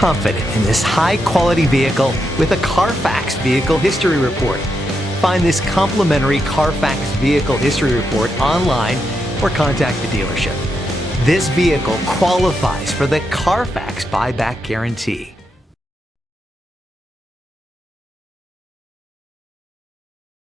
confident in this high-quality vehicle with a Carfax Vehicle History Report. Find this complimentary Carfax Vehicle History Report online or contact the dealership. This vehicle qualifies for the Carfax Buyback Guarantee.